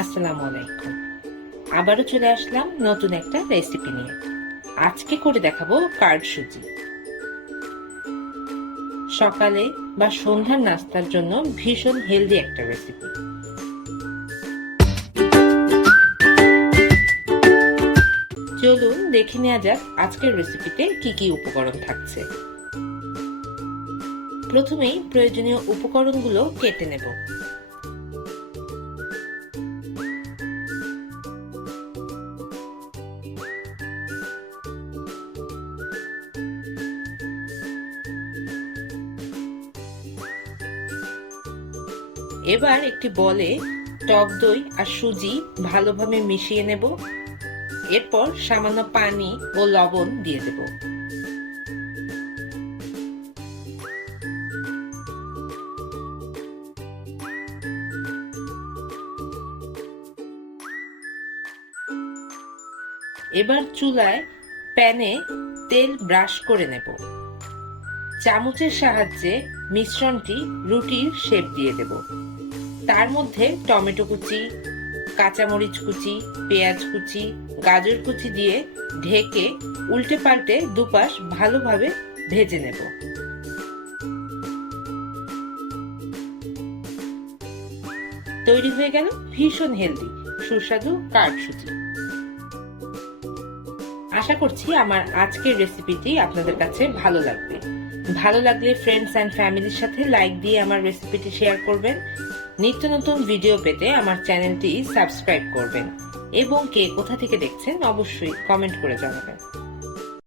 আসসালামু আলাইকুম। আবারও চলে আসলাম নতুন একটা রেসিপি নিয়ে। আজকে করে দেখাবো কার্ড সুজি। সকালে বা সন্ধ্যার নাস্তার জন্য ভীষণ হেলদি একটা রেসিপি চলুন দেখে নেওয়া যাক আজকের রেসিপিতে কি কি উপকরণ থাকছে। প্রথমেই প্রয়োজনীয় উপকরণগুলো কেটে নেব। এবার একটি বলে টক দই আর সুজি ভালোভাবে মিশিয়ে নেব। এরপর সামান্য পানি ও লবণ দিয়ে দেব। এবার চুলায় প্যানে তেল ব্রাশ করে নেব। চামচের সাহায্যে মিশ্রণটি রুটির শেপ দিয়ে দেব। তার মধ্যে টমেটো কুচি, কাঁচামরিচ কুচি, পেঁয়াজ কুচি, গাজর কুচি দিয়ে ঢেকে উল্টে পাল্টে দুপাশ ভালোভাবে ভেজে নেব। তৈরি হয়ে গেল ভীষণ হেলদি, সুস্বাদু কাঠ সুজি আশা করছি আমার আজকের রেসিপিটি আপনাদের কাছে ভালো লাগবে। ভালো লাগলে ফ্রেন্ডস অ্যান্ড ফ্যামিলির সাথে লাইক দিয়ে আমার রেসিপিটি শেয়ার করবেন। নিত্য নতুন ভিডিও পেতে আমার চ্যানেলটি সাবস্ক্রাইব করবেন। এবং কে কোথা থেকে দেখছেন অবশ্যই কমেন্ট করে জানাবেন।